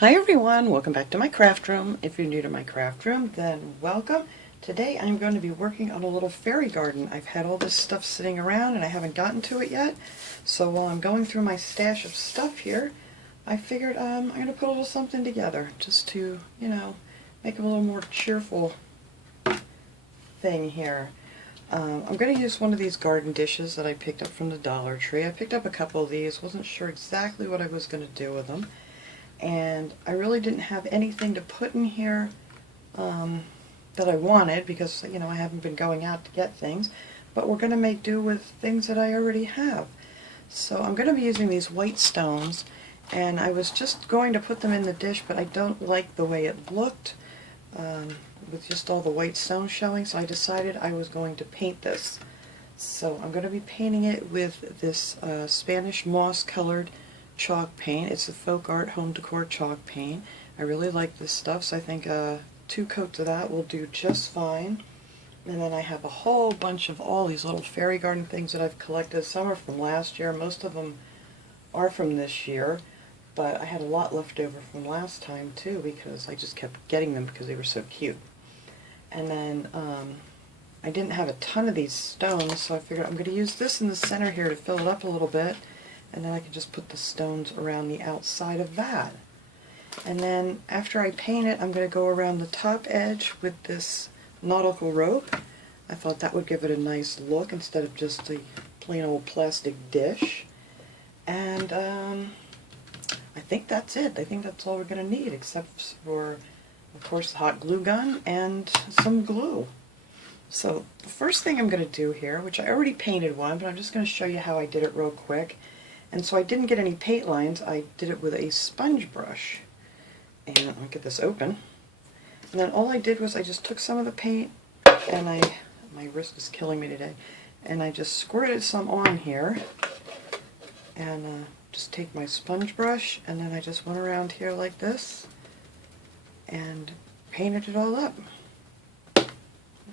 Hi everyone, welcome back to my craft room. If you're new to my craft room, then welcome. Today I'm going to be working on a little fairy garden. I've had all this stuff sitting around and I haven't gotten to it yet. So while I'm going through my stash of stuff here, I figured I'm going to put a little something together just to, make a little more cheerful thing here. I'm going to use one of these garden dishes that I picked up from the Dollar Tree. I picked up a couple of these, wasn't sure exactly what I was going to do with them. And I really didn't have anything to put in here that I wanted because, I haven't been going out to get things. But we're going to make do with things that I already have. So I'm going to be using these white stones, and I was just going to put them in the dish, but I don't like the way it looked with just all the white stones showing, so I decided I was going to paint this. So I'm going to be painting it with this Spanish moss colored chalk paint. It's a folk art home decor chalk paint. I really like this stuff, so I think 2 coats of that will do just fine. And then I have a whole bunch of all these little fairy garden things that I've collected. Some are from last year, most of them are from this year, but I had a lot left over from last time too because I just kept getting them because they were so cute. And then I didn't have a ton of these stones, so I figured I'm going to use this in the center here to fill it up a little bit. And then I can just put the stones around the outside of that. And then after I paint it, I'm going to go around the top edge with this nautical rope. I thought that would give it a nice look instead of just a plain old plastic dish. And I think that's it. I think that's all we're going to need, except for, of course, the hot glue gun and some glue. So the first thing I'm going to do here, which I already painted one, but I'm just going to show you how I did it real quick. And so I didn't get any paint lines, I did it with a sponge brush. And I'll get this open. And then all I did was I just took some of the paint, and my wrist is killing me today, and I just squirted some on here, and just take my sponge brush, and then I just went around here like this, and painted it all up.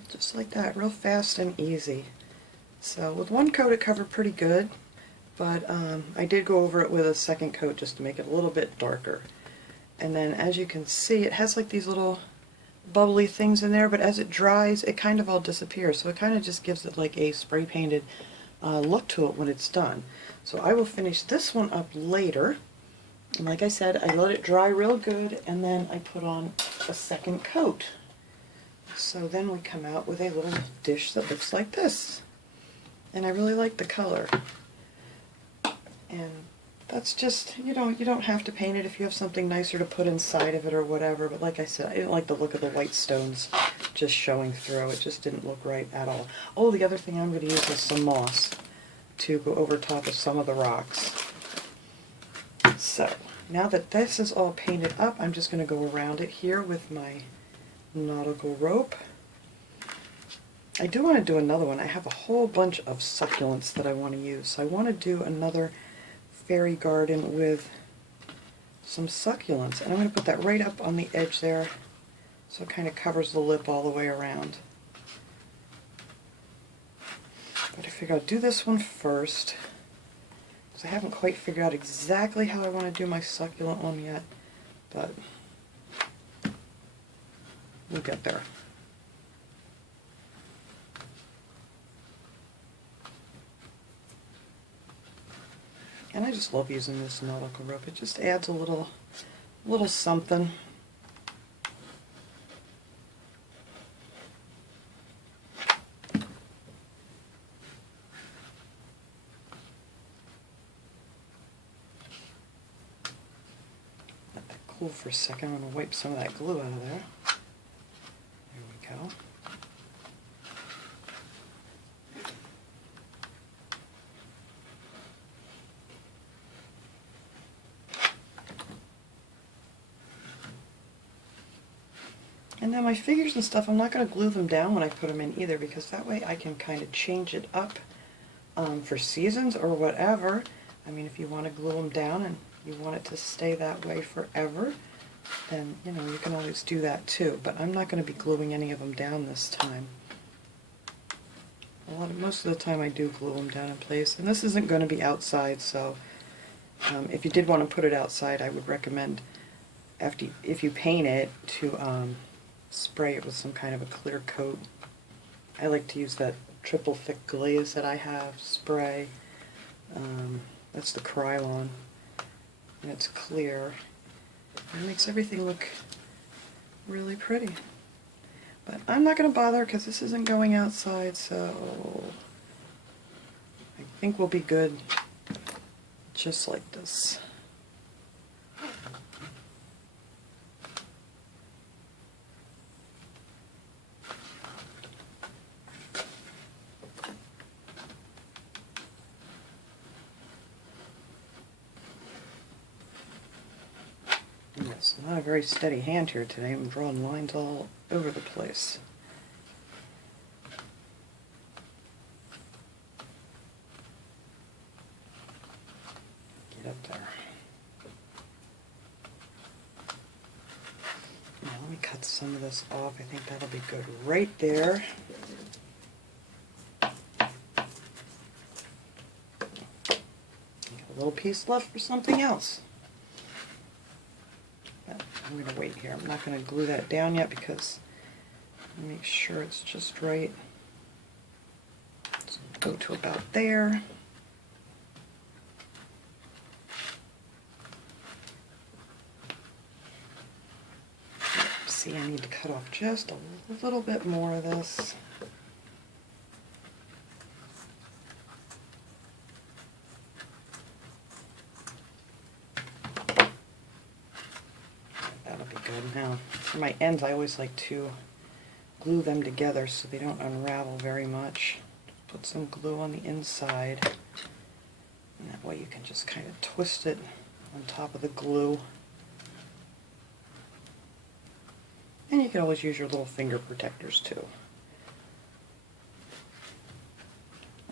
Just like that, real fast and easy. So with one coat it covered pretty good. But I did go over it with a second coat just to make it a little bit darker. And then as you can see, it has like these little bubbly things in there, but as it dries, it kind of all disappears. So it kind of just gives it like a spray painted look to it when it's done. So I will finish this one up later. And like I said, I let it dry real good, and then I put on a second coat. So then we come out with a little dish that looks like this. And I really like the color. And that's just, you don't have to paint it if you have something nicer to put inside of it or whatever, but like I said, I didn't like the look of the white stones just showing through. It just didn't look right at all. Oh, the other thing I'm going to use is some moss to go over top of some of the rocks. So, now that this is all painted up, I'm just going to go around it here with my nautical rope. I do want to do another one. I have a whole bunch of succulents that I want to use, so I want to do another fairy garden with some succulents, and I'm going to put that right up on the edge there so it kind of covers the lip all the way around. But I figure I'll do this one first because I haven't quite figured out exactly how I want to do my succulent one yet, but we'll get there. And I just love using this nautical rope. It just adds a little something. Let that cool for a second. I'm going to wipe some of that glue out of there. There we go. And then my figures and stuff, I'm not going to glue them down when I put them in either, because that way I can kind of change it up for seasons or whatever. I mean, if you want to glue them down and you want it to stay that way forever, then, you can always do that too. But I'm not going to be gluing any of them down this time. Most of the time I do glue them down in place. And this isn't going to be outside, so if you did want to put it outside, I would recommend if you paint it, to spray it with some kind of a clear coat. I like to use that triple thick glaze that I have spray. That's the Krylon, and it's clear. It makes everything look really pretty. But I'm not going to bother because this isn't going outside, so I think we'll be good just like this. It's not a very steady hand here today. I'm drawing lines all over the place. Get up there. Now let me cut some of this off. I think that'll be good right there. Got a little piece left for something else. I'm going to wait here. I'm not going to glue that down yet because I make sure it's just right. So go to about there. See, I need to cut off just a little bit more of this. Now, for my ends, I always like to glue them together so they don't unravel very much. Put some glue on the inside, and that way you can just kind of twist it on top of the glue. And you can always use your little finger protectors too.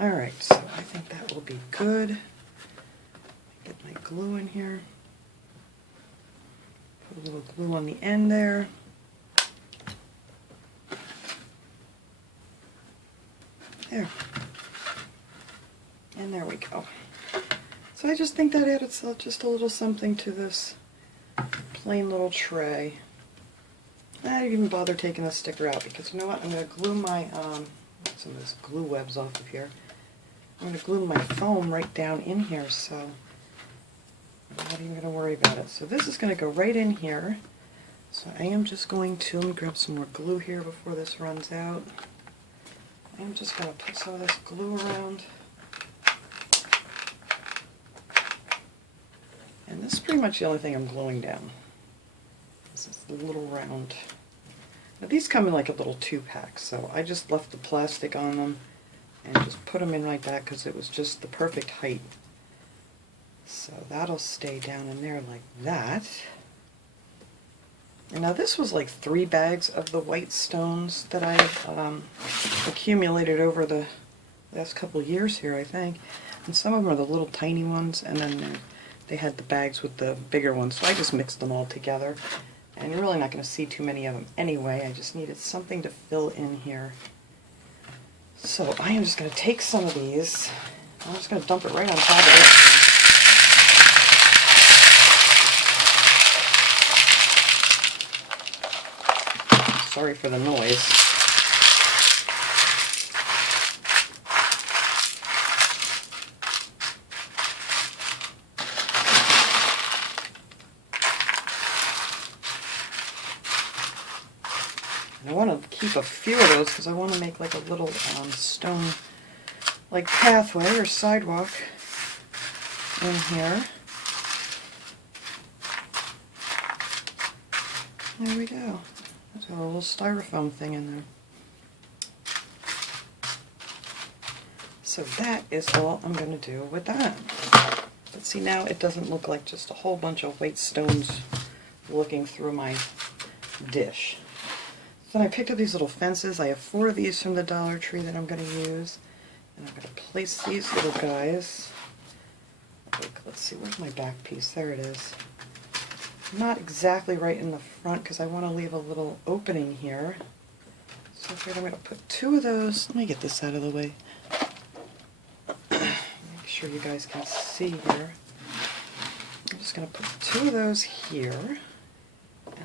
Alright, so I think that will be good. Get my glue in here. Put a little glue on the end there. There. And there we go. So I just think that added just a little something to this plain little tray. I didn't even bother taking the sticker out because you know what? I'm going to glue my, some of this glue webs off of here. I'm going to glue my foam right down in here, so I'm not even going to worry about it. So this is going to go right in here. So I am just going to, let me grab some more glue here before this runs out. I am just going to put some of this glue around. And this is pretty much the only thing I'm gluing down. This is the little round. Now these come in like a little 2-pack, so I just left the plastic on them and just put them in like that because it was just the perfect height. So that'll stay down in there like that. And now this was like 3 bags of the white stones that I accumulated over the last couple of years here, I think. And some of them are the little tiny ones, and then they had the bags with the bigger ones, so I just mixed them all together. And you're really not going to see too many of them anyway. I just needed something to fill in here. So I am just going to take some of these. I'm just going to dump it right on top of this one. Sorry for the noise. I want to keep a few of those because I want to make like a little stone like pathway or sidewalk in here. There we go. There's got a little styrofoam thing in there. So that is all I'm going to do with that. But see, now it doesn't look like just a whole bunch of white stones looking through my dish. Then I picked up these little fences. I have 4 of these from the Dollar Tree that I'm going to use. And I'm going to place these little guys. Let's see, where's my back piece? There it is. Not exactly right in the front because I want to leave a little opening here. So I figured I'm going to put 2 of those. Let me get this out of the way. Make sure you guys can see here. I'm just going to put 2 of those here.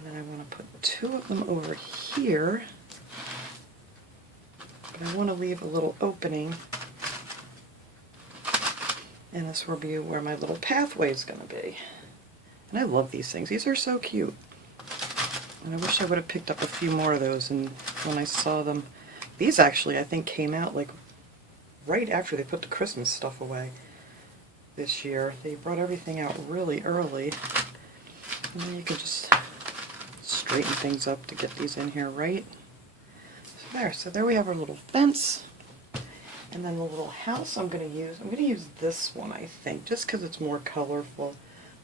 then I want to put 2 of them over here, but I want to leave a little opening, and this will be where my little pathway is going to be. And I love these things. These are so cute. And I wish I would have picked up a few more of those and when I saw them. These actually, I think, came out like right after they put the Christmas stuff away this year. They brought everything out really early. And then you could just straighten things up to get these in here right. So there we have our little fence. And then the little house I'm going to use this one, I think, just because it's more colorful.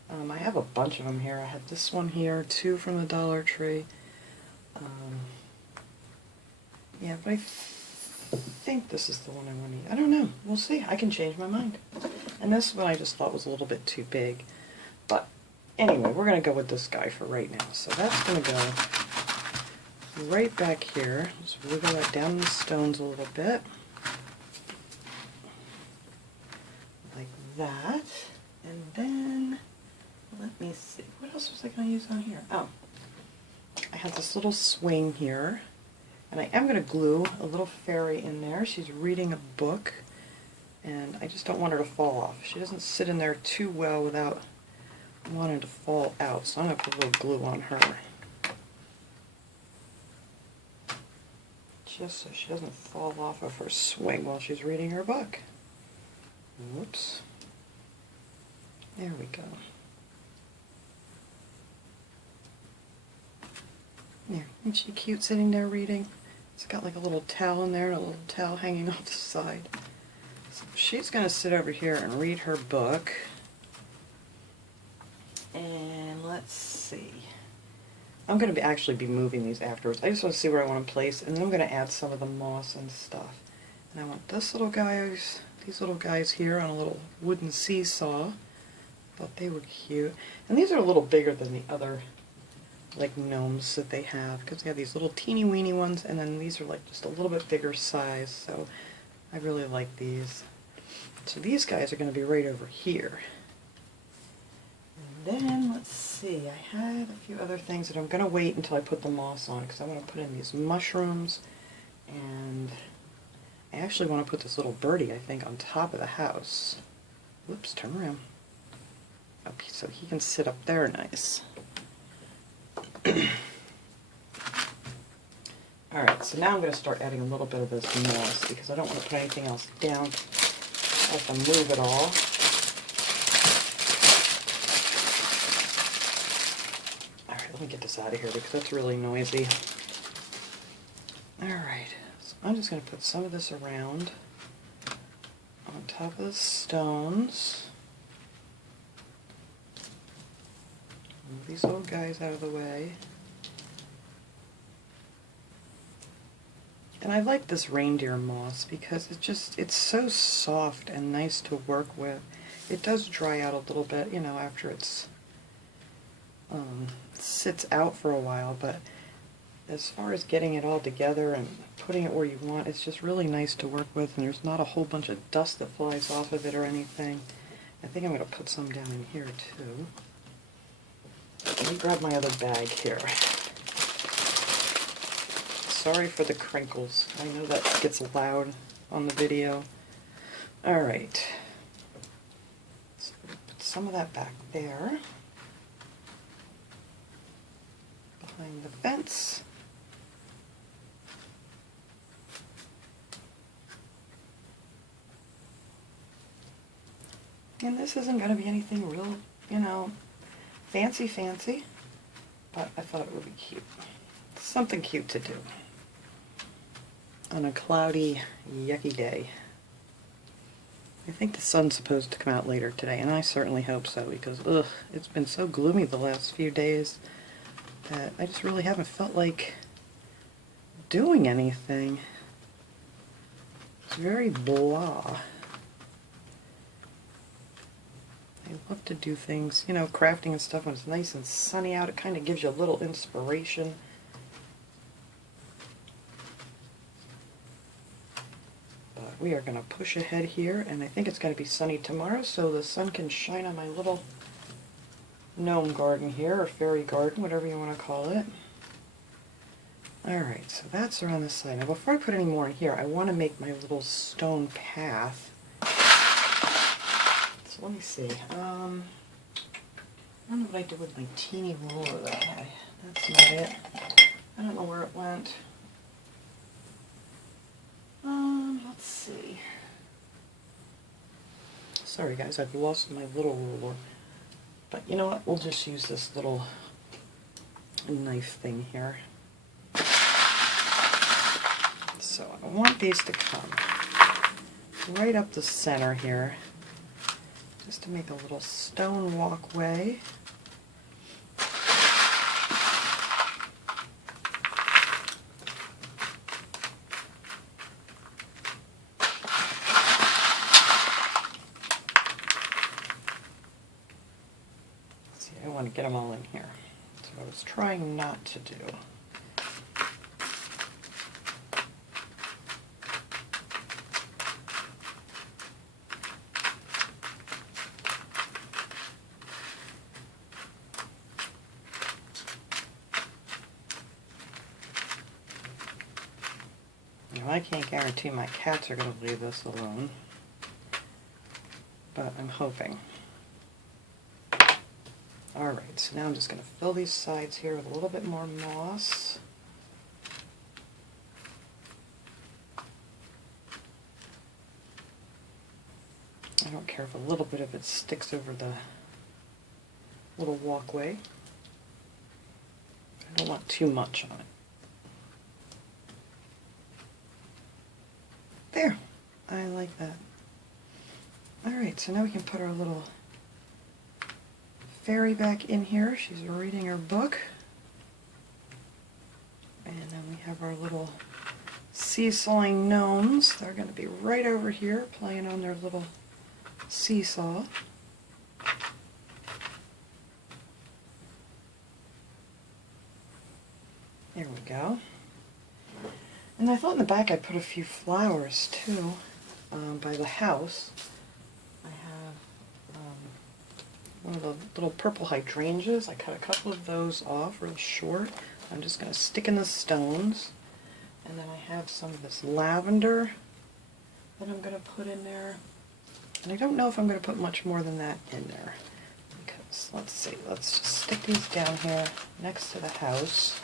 I have a bunch of them here. I have this one here, 2 from the Dollar Tree. Yeah, but I think this is the one I want to use. I don't know. We'll see. I can change my mind. And this one I just thought was a little bit too big. But anyway, we're going to go with this guy for right now. So that's going to go right back here. Just wiggle that down in the stones a little bit. Like that. And then, let me see. What else was I going to use on here? Oh, I have this little swing here. And I am going to glue a little fairy in there. She's reading a book, and I just don't want her to fall off. She doesn't sit in there too well without wanting to fall out, so I'm going to put a little glue on her. Just so she doesn't fall off of her swing while she's reading her book. Whoops. There we go. There, isn't she cute sitting there reading? It's got like a little towel in there and a little towel hanging off the side. So she's going to sit over here and read her book. And let's see. I'm going to actually be moving these afterwards. I just want to see where I want to place, and then I'm going to add some of the moss and stuff. And I want these little guys here on a little wooden seesaw. Thought they were cute. And these are a little bigger than the other like gnomes that they have, because they have these little teeny weeny ones, and then these are like just a little bit bigger size, so I really like these. So these guys are going to be right over here. And then, let's see, I had a few other things that I'm going to wait until I put the moss on, because I want to put in these mushrooms, and I actually want to put this little birdie, I think, on top of the house. Whoops, turn around. Up, so he can sit up there nice. Alright, so now I'm going to start adding a little bit of this moss because I don't want to put anything else down. I have to move it all. Alright, let me get this out of here because that's really noisy. Alright, so I'm just going to put some of this around on top of the stones. Move these little guys out of the way. And I like this reindeer moss because it's so soft and nice to work with. It does dry out a little bit, you know, after it's sits out for a while, but as far as getting it all together and putting it where you want, it's just really nice to work with, and there's not a whole bunch of dust that flies off of it or anything. I think I'm going to put some down in here too. Let me grab my other bag here. Sorry for the crinkles. I know that gets loud on the video. Alright. So put some of that back there. Behind the fence. And this isn't going to be anything real, you know, fancy, but I thought it would be cute. Something cute to do on a cloudy, yucky day. I think the sun's supposed to come out later today, and I certainly hope so, because it's been so gloomy the last few days that I just really haven't felt like doing anything. It's very blah. I love to do things, you know, crafting and stuff when it's nice and sunny out. It kind of gives you a little inspiration. But we are going to push ahead here, and I think it's going to be sunny tomorrow, so the sun can shine on my little gnome garden here, or fairy garden, whatever you want to call it. Alright, so that's around this side. Now before I put any more in here, I want to make my little stone path. So let me see. I don't know what I did with my teeny ruler that I had. That's not it. I don't know where it went. Let's see. Sorry guys, I've lost my little ruler. But you know what? We'll just use this little knife thing here. So I want these to come right up the center here, just to make a little stone walkway. See, I want to get them all in here. That's what I was trying not to do. I can't guarantee my cats are going to leave this alone, but I'm hoping. Alright, so now I'm just going to fill these sides here with a little bit more moss. I don't care if a little bit of it sticks over the little walkway. I don't want too much on it. There, I like that. Alright, so now we can put our little fairy back in here. She's reading her book. And then we have our little seesawing gnomes. They're going to be right over here playing on their little seesaw. There we go. And I thought in the back I'd put a few flowers too, by the house. I have one of the little purple hydrangeas. I cut a couple of those off real short. I'm just going to stick in the stones. And then I have some of this lavender that I'm going to put in there. And I don't know if I'm going to put much more than that in there. Because, let's see, let's just stick these down here next to the house.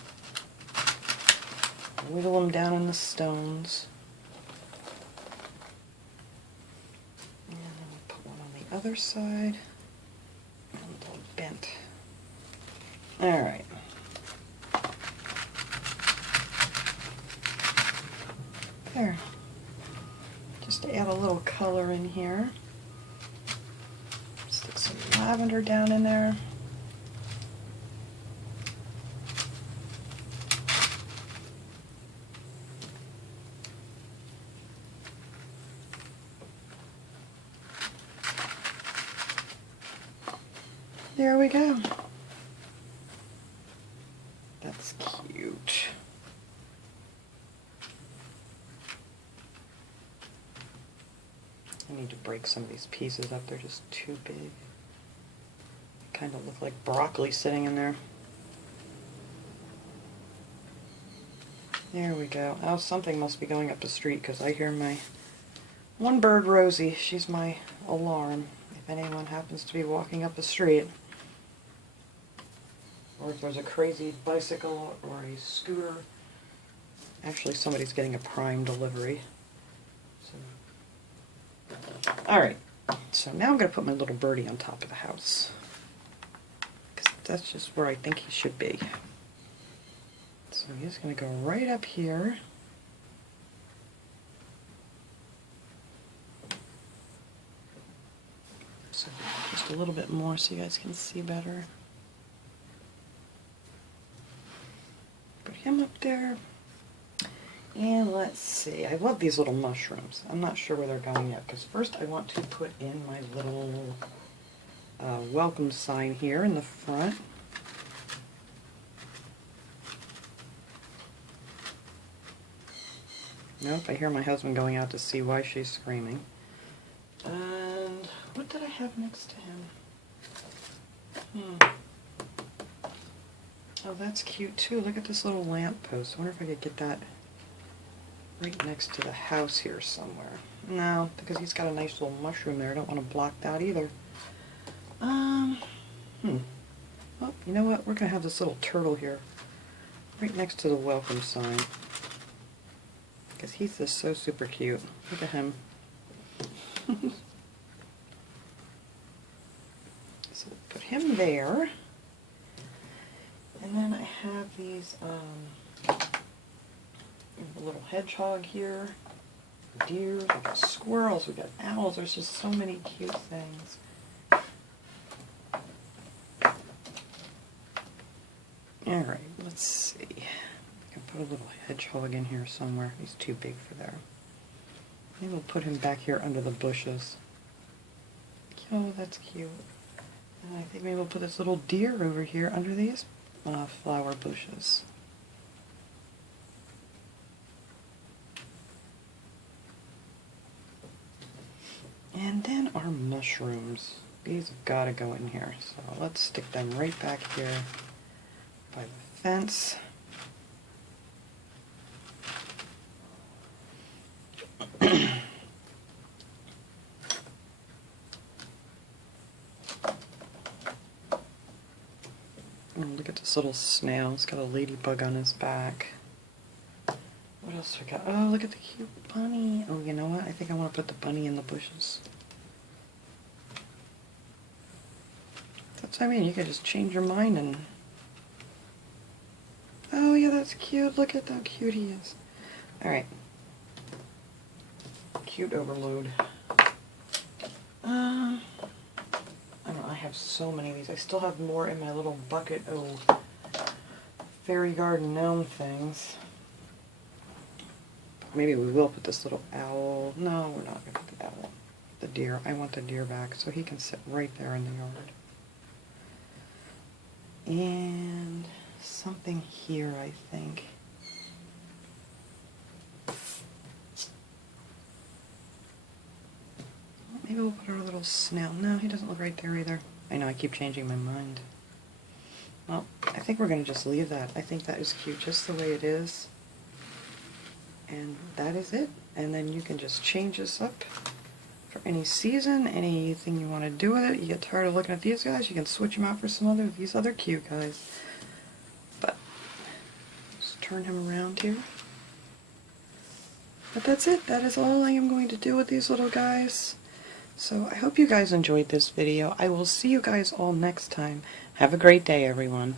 Wiggle them down in the stones. And then we'll put one on the other side. And a little bent. Alright. There. Just to add a little color in here. Stick some lavender down in there. There we go. That's cute. I need to break some of these pieces up. They're just too big. They kind of look like broccoli sitting in there. There we go. Oh, something must be going up the street because I hear my one bird, Rosie. She's my alarm if anyone happens to be walking up the street. Or if there's a crazy bicycle or a scooter. Actually, somebody's getting a Prime delivery. So. Alright, so now I'm going to put my little birdie on top of the house. Because that's just where I think he should be. So he's going to go right up here. So just a little bit more so you guys can see better. Put him up there. And let's see, I love these little mushrooms. I'm not sure where they're going yet, because first I want to put in my little welcome sign here in the front. Nope, I hear my husband going out to see why she's screaming. And what did I have next to him? Oh, that's cute too. Look at this little lamp post. I wonder if I could get that right next to the house here somewhere. No, because he's got a nice little mushroom there. I don't want to block that either. Well, you know what? We're going to have this little turtle here right next to the welcome sign. Because he's just so super cute. Look at him. So we'll put him there. And then I have these, a little hedgehog here, deers, we got squirrels, we got owls. There's just so many cute things. Alright, let's see. I can put a little hedgehog in here somewhere. He's too big for there. Maybe we'll put him back here under the bushes. Oh, that's cute. And I think maybe we'll put this little deer over here under these flower bushes. And then our mushrooms. These have got to go in here. So let's stick them right back here by the fence. Oh, look at this little snail. It's got a ladybug on his back. What else we got? Oh, look at the cute bunny. Oh, you know what? I think I want to put the bunny in the bushes. That's what I mean. You can just change your mind and... Oh, yeah, that's cute. Look at how cute he is. Alright. Cute overload. I don't know, I have so many of these. I still have more in my little bucket of fairy garden gnome things. Maybe we will put this little owl. No, we're not going to put the owl. The deer. I want the deer back so he can sit right there in the yard. And something here, I think. Maybe we'll put our little snail. No, he doesn't look right there either. I know, I keep changing my mind. Well, I think we're going to just leave that. I think that is cute just the way it is. And that is it. And then you can just change this up for any season, anything you want to do with it. You get tired of looking at these guys, you can switch them out for these other cute guys. But, just turn him around here. But that's it. That is all I am going to do with these little guys. So I hope you guys enjoyed this video. I will see you guys all next time. Have a great day, everyone.